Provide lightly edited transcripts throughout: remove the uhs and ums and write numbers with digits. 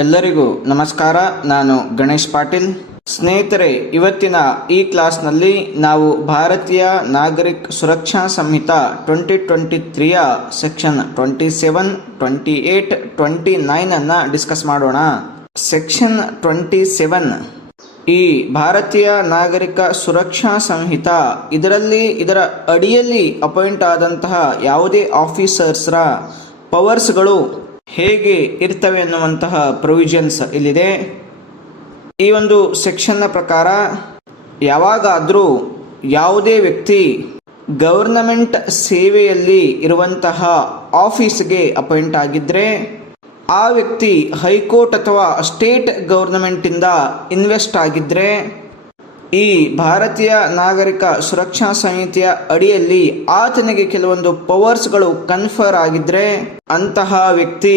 ಎಲ್ಲರಿಗೂ ನಮಸ್ಕಾರ. ನಾನು ಗಣೇಶ್ ಪಾಟೀಲ್. ಸ್ನೇಹಿತರೆ, ಇವತ್ತಿನ ಈ ಕ್ಲಾಸ್ನಲ್ಲಿ ನಾವು ಭಾರತೀಯ ನಾಗರಿಕ ಸುರಕ್ಷಾ ಸಂಹಿತಾ 2023ಯ ಸೆಕ್ಷನ್ 27, 28, 29 ಅನ್ನು ಡಿಸ್ಕಸ್ ಮಾಡೋಣ. ಸೆಕ್ಷನ್ 27 ಈ ಭಾರತೀಯ ನಾಗರಿಕ ಸುರಕ್ಷಾ ಸಂಹಿತಾ ಇದರ ಅಡಿಯಲ್ಲಿ ಅಪಾಯಿಂಟ್ ಆದಂತಹ ಯಾವುದೇ ಆಫೀಸರ್ಸ್ರ ಪವರ್ಸ್ಗಳು ಹೇಗೆ ಇರ್ತವೆ ಅನ್ನುವಂತಹ ಪ್ರೊವಿಷನ್ಸ್ ಇಲ್ಲಿದೆ. ಈ ಒಂದು ಸೆಕ್ಷನ್ನ ಪ್ರಕಾರ ಯಾವಾಗಾದರೂ ಯಾವುದೇ ವ್ಯಕ್ತಿ ಗವರ್ನಮೆಂಟ್ ಸೇವೆಯಲ್ಲಿ ಇರುವಂತಹ ಆಫೀಸ್ಗೆ ಅಪಾಯಿಂಟ್ ಆಗಿದ್ದರೆ ಆ ವ್ಯಕ್ತಿ ಹೈಕೋರ್ಟ್ ಅಥವಾ ಸ್ಟೇಟ್ ಗವರ್ನಮೆಂಟಿಂದ ಇನ್ವೆಸ್ಟ್ ಆಗಿದ್ದರೆ ಈ ಭಾರತೀಯ ನಾಗರಿಕ ಸುರಕ್ಷಾ ಸಂಹಿತೆಯ ಅಡಿಯಲ್ಲಿ ಆತನಿಗೆ ಕೆಲವೊಂದು ಪವರ್ಸ್ಗಳು ಕನ್ಫರ್ ಆಗಿದ್ರೆ ಅಂತಹ ವ್ಯಕ್ತಿ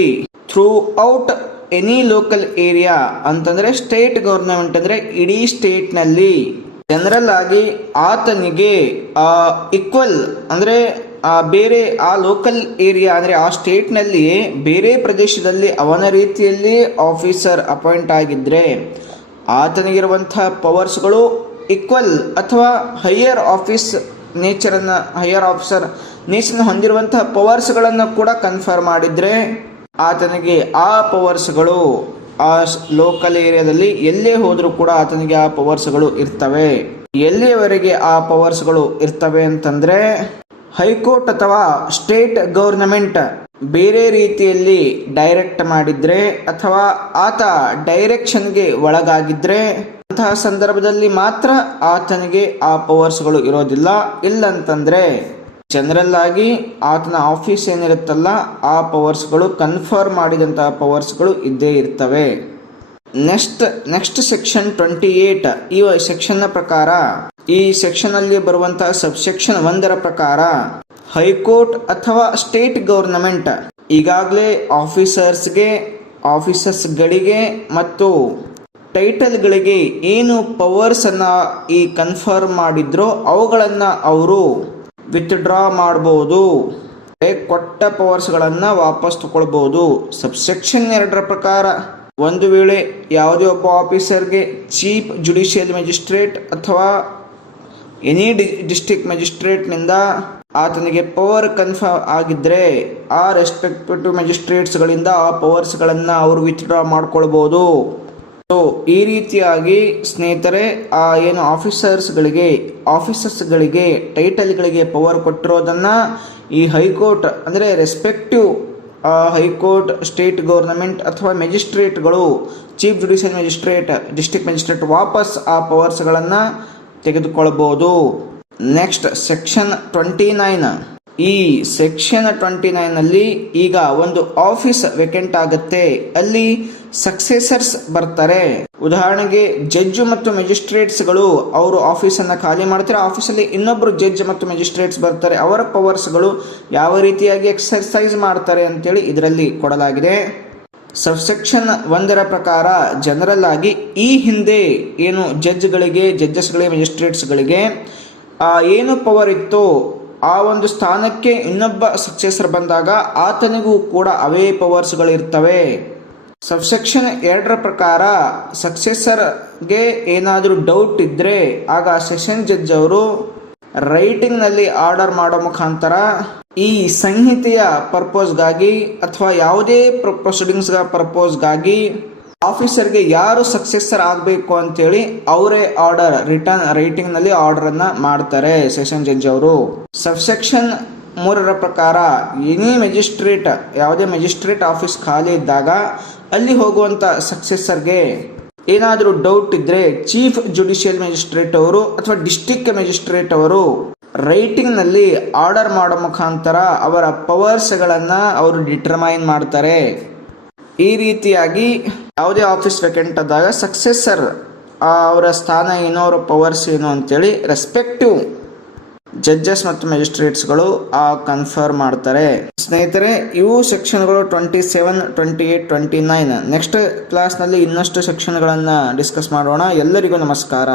through out any local area ಅಂತಂದ್ರೆ ಸ್ಟೇಟ್ ಗವರ್ನಮೆಂಟ್ ಅಂದ್ರೆ ಇಡೀ ಸ್ಟೇಟ್ನಲ್ಲಿ ಜನರಲ್ ಆಗಿ ಆತನಿಗೆ ಈಕ್ವಲ್ ಅಂದ್ರೆ ಬೇರೆ ಆ ಲೋಕಲ್ ಏರಿಯಾ ಅಂದ್ರೆ ಆ ಸ್ಟೇಟ್ನಲ್ಲಿಯೇ ಬೇರೆ ಪ್ರದೇಶದಲ್ಲಿ ಅವನ ರೀತಿಯಲ್ಲಿ ಆಫೀಸರ್ ಅಪಾಯಿಂಟ್ ಆಗಿದ್ರೆ ಆತನಿಗಿರುವಂತಹ ಪವರ್ಸ್ಗಳು ಈಕ್ವಲ್ ಅಥವಾ ಹೈಯರ್ ಆಫೀಸರ್ ನೇಚರ್ನ ಹೊಂದಿರುವಂತಹ ಪವರ್ಸ್ಗಳನ್ನು ಕೂಡ ಕನ್ಫರ್ ಮಾಡಿದ್ರೆ ಆತನಿಗೆ ಆ ಪವರ್ಸ್ಗಳು ಆ ಲೋಕಲ್ ಏರಿಯಾದಲ್ಲಿ ಎಲ್ಲೇ ಹೋದರೂ ಕೂಡ ಆತನಿಗೆ ಆ ಪವರ್ಸ್ಗಳು ಇರ್ತವೆ. ಎಲ್ಲಿಯವರೆಗೆ ಆ ಪವರ್ಸ್ಗಳು ಇರ್ತವೆ ಅಂತಂದ್ರೆ ಹೈಕೋರ್ಟ್ ಅಥವಾ ಸ್ಟೇಟ್ ಗವರ್ನಮೆಂಟ್ ಬೇರೆ ರೀತಿಯಲ್ಲಿ ಡೈರೆಕ್ಟ್ ಮಾಡಿದ್ರೆ ಅಥವಾ ಆತ ಡೈರೆಕ್ಷನ್ಗೆ ಒಳಗಾಗಿದ್ರೆ ಅಂತಹ ಸಂದರ್ಭದಲ್ಲಿ ಮಾತ್ರ ಆತನಿಗೆ ಆ ಪವರ್ಸ್ಗಳು ಇರೋದಿಲ್ಲ. ಇಲ್ಲಂತಂದ್ರೆ ಜನರಲ್ ಆಗಿ ಆತನ ಆಫೀಸ್ ಏನಿರುತ್ತಲ್ಲ ಆ ಪವರ್ಸ್ಗಳು ಕನ್ಫರ್ಮ್ ಮಾಡಿದಂತಹ ಪವರ್ಸ್ಗಳು ಇದ್ದೇ ಇರ್ತವೆ. ನೆಕ್ಸ್ಟ್ ಸೆಕ್ಷನ್ 28 ಈ ಸೆಕ್ಷನ್ನ ಪ್ರಕಾರ ಈ ಸೆಕ್ಷನ್ ಅಲ್ಲಿ ಬರುವಂತಹ ಸಬ್ಸೆಕ್ಷನ್ 1 ಪ್ರಕಾರ ಹೈಕೋರ್ಟ್ ಅಥವಾ ಸ್ಟೇಟ್ ಗವರ್ನಮೆಂಟ್ ಈಗಾಗಲೇ ಆಫೀಸರ್ಸ್ಗಳಿಗೆ ಮತ್ತು ಟೈಟಲ್ಗಳಿಗೆ ಏನು ಪವರ್ಸ್ ಅನ್ನ ಈ ಕನ್ಫರ್ಮ್ ಮಾಡಿದ್ರೋ ಅವುಗಳನ್ನ ಅವರು ವಿತ್ಡ್ರಾ ಮಾಡಬಹುದು, ಕೊಟ್ಟ ಪವರ್ಸ್ಗಳನ್ನ ವಾಪಸ್ ತಗೊಳ್ಬಹುದು. ಸಬ್ಸೆಕ್ಷನ್ 2 ಪ್ರಕಾರ ಒಂದು ವೇಳೆ ಯಾವುದೇ ಒಬ್ಬ ಆಫೀಸರ್ಗೆ ಚೀಫ್ ಜುಡಿಷಿಯಲ್ ಮ್ಯಾಜಿಸ್ಟ್ರೇಟ್ ಅಥವಾ ಎನಿ ಡಿಸ್ಟ್ರಿಕ್ಟ್ ಮ್ಯಾಜಿಸ್ಟ್ರೇಟ್ನಿಂದ ಆತನಿಗೆ ಪವರ್ ಕನ್ಫರ್ಮ್ ಆಗಿದ್ರೆ ಆ ರೆಸ್ಪೆಕ್ಟಿವ್ ಮ್ಯಾಜಿಸ್ಟ್ರೇಟ್ಸ್ಗಳಿಂದ ಆ ಪವರ್ಸ್ಗಳನ್ನು ಅವರು ವಿತ್ಡ್ರಾ ಮಾಡ್ಕೊಳ್ಬಹುದು. ಸೊ ಈ ರೀತಿಯಾಗಿ ಸ್ನೇಹಿತರೆ ಏನು ಆಫೀಸರ್ಸ್ಗಳಿಗೆ ಟೈಟಲ್ಗಳಿಗೆ ಪವರ್ ಕೊಟ್ಟಿರೋದನ್ನ ಈ ಹೈಕೋರ್ಟ್ ಅಂದರೆ ರೆಸ್ಪೆಕ್ಟಿವ್ ಹೈಕೋರ್ಟ್, ಸ್ಟೇಟ್ ಗವರ್ನಮೆಂಟ್ ಅಥವಾ ಮ್ಯಾಜಿಸ್ಟ್ರೇಟ್ಗಳು, chief judicial magistrate, district magistrate ವಾಪಸ್ ಆ ಪವರ್ಸ್ಗಳನ್ನು ತೆಗೆದುಕೊಳ್ಬಹುದು. ನೆಕ್ಸ್ಟ್ ಸೆಕ್ಷನ್ 29 ಈ ಸೆಕ್ಷನ್ 29 ನಲ್ಲಿ ಈಗ ಒಂದು ಆಫೀಸ್ ವೇಕೆಂಟ್ ಆಗುತ್ತೆ, ಅಲ್ಲಿ ಸಕ್ಸೆಸರ್ಸ್ ಬರ್ತಾರೆ. ಉದಾಹರಣೆಗೆ ಜಡ್ಜ್ ಮತ್ತು ಮ್ಯಾಜಿಸ್ಟ್ರೇಟ್ಸ್ಗಳು ಅವರು ಆಫೀಸನ್ನು ಖಾಲಿ ಮಾಡ್ತಾರೆ, ಆಫೀಸಲ್ಲಿ ಇನ್ನೊಬ್ಬರು ಜಡ್ಜ್ ಮತ್ತು ಮ್ಯಾಜಿಸ್ಟ್ರೇಟ್ಸ್ ಬರ್ತಾರೆ. ಅವರ ಪವರ್ಸ್ಗಳು ಯಾವ ರೀತಿಯಾಗಿ ಎಕ್ಸರ್ಸೈಸ್ ಮಾಡ್ತಾರೆ ಅಂತೇಳಿ ಇದರಲ್ಲಿ ಕೊಡಲಾಗಿದೆ. ಸಬ್ಸೆಕ್ಷನ್ 1 ಪ್ರಕಾರ ಜನರಲ್ ಆಗಿ ಈ ಹಿಂದೆ ಏನು ಜಡ್ಜಸ್ಗಳಿಗೆ ಮ್ಯಾಜಿಸ್ಟ್ರೇಟ್ಸ್ಗಳಿಗೆ ಏನು ಪವರ್ ಇತ್ತು ಆ ಒಂದು ಸ್ಥಾನಕ್ಕೆ ಇನ್ನೊಬ್ಬ ಸಕ್ಸೆಸರ್ ಬಂದಾಗ ಆತನಿಗೂ ಕೂಡ ಅವೇ ಪವರ್ಸ್ಗಳು ಇರ್ತವೆ. ಸಬ್ಸೆಕ್ಷನ್ 2 ಪ್ರಕಾರ ಸಕ್ಸೆಸರ್ಗೆ ಏನಾದರೂ ಡೌಟ್ ಇದ್ರೆ ಆಗ ಸೆಷನ್ ಜಡ್ಜ್ ಅವರು ರೈಟಿಂಗ್ ನಲ್ಲಿ ಆರ್ಡರ್ ಮಾಡೋ ಮುಖಾಂತರ ಈ ಸಂಹಿತೆಯ ಪರ್ಪೋಸ್ಗಾಗಿ ಅಥವಾ ಯಾವುದೇ ಪ್ರೊಸೀಡಿಂಗ್ಸ್ ಪರ್ಪೋಸ್ಗಾಗಿ ಆಫೀಸರ್ಗೆ ಯಾರು ಸಕ್ಸೆಸರ್ ಆಗಬೇಕು ಅಂತೇಳಿ ಅವರೇ ಆರ್ಡರ್ ರೈಟಿಂಗ್ ನಲ್ಲಿ ಆರ್ಡರ್ ಅನ್ನ ಮಾಡ್ತಾರೆ ಸೆಷನ್ ಜಡ್ಜ್ ಅವರು. ಸಬ್ಸೆಕ್ಷನ್ 3 ಪ್ರಕಾರ ಎನಿ ಮ್ಯಾಜಿಸ್ಟ್ರೇಟ್ ಯಾವುದೇ ಮ್ಯಾಜಿಸ್ಟ್ರೇಟ್ ಆಫೀಸ್ ಖಾಲಿ ಇದ್ದಾಗ ಅಲ್ಲಿ ಹೋಗುವಂತ ಸಕ್ಸೆಸರ್ಗೆ ಏನಾದರೂ ಡೌಟ್ ಇದ್ರೆ ಚೀಫ್ ಜುಡಿಷಿಯಲ್ ಮ್ಯಾಜಿಸ್ಟ್ರೇಟ್ ಅವರು ಅಥವಾ ಡಿಸ್ಟ್ರಿಕ್ಟ್ ಮ್ಯಾಜಿಸ್ಟ್ರೇಟ್ ಅವರು ರೈಟಿಂಗ್ ನಲ್ಲಿ ಆರ್ಡರ್ ಮಾಡೋ ಮುಖಾಂತರ ಅವರ ಪವರ್ಸ್ಗಳನ್ನ ಅವರು ಡಿಟರ್ಮೈನ್ ಮಾಡ್ತಾರೆ. ಈ ರೀತಿಯಾಗಿ ಯಾವುದೇ ಆಫೀಸ್ ವೇಕೆಂಟ್ ಆದಾಗ ಸಕ್ಸೆಸರ್ ಅವರ ಸ್ಥಾನ ಏನು, ಅವರ ಪವರ್ಸ್ ಏನು ಅಂತೇಳಿ ರೆಸ್ಪೆಕ್ಟಿವ್ ಜಡ್ಜಸ್ ಮತ್ತು ಮ್ಯಾಜಿಸ್ಟ್ರೇಟ್ಸ್ಗಳು ಕನ್ಫರ್ಮ್ ಮಾಡ್ತಾರೆ. ಸ್ನೇಹಿತರೆ, ಇವು ಸೆಕ್ಷನ್ಗಳು 27, 28, 29. ನೆಕ್ಸ್ಟ್ ಕ್ಲಾಸ್ನಲ್ಲಿ ಇನ್ನಷ್ಟು ಸೆಕ್ಷನ್ಗಳನ್ನು ಡಿಸ್ಕಸ್ ಮಾಡೋಣ. ಎಲ್ಲರಿಗೂ ನಮಸ್ಕಾರ.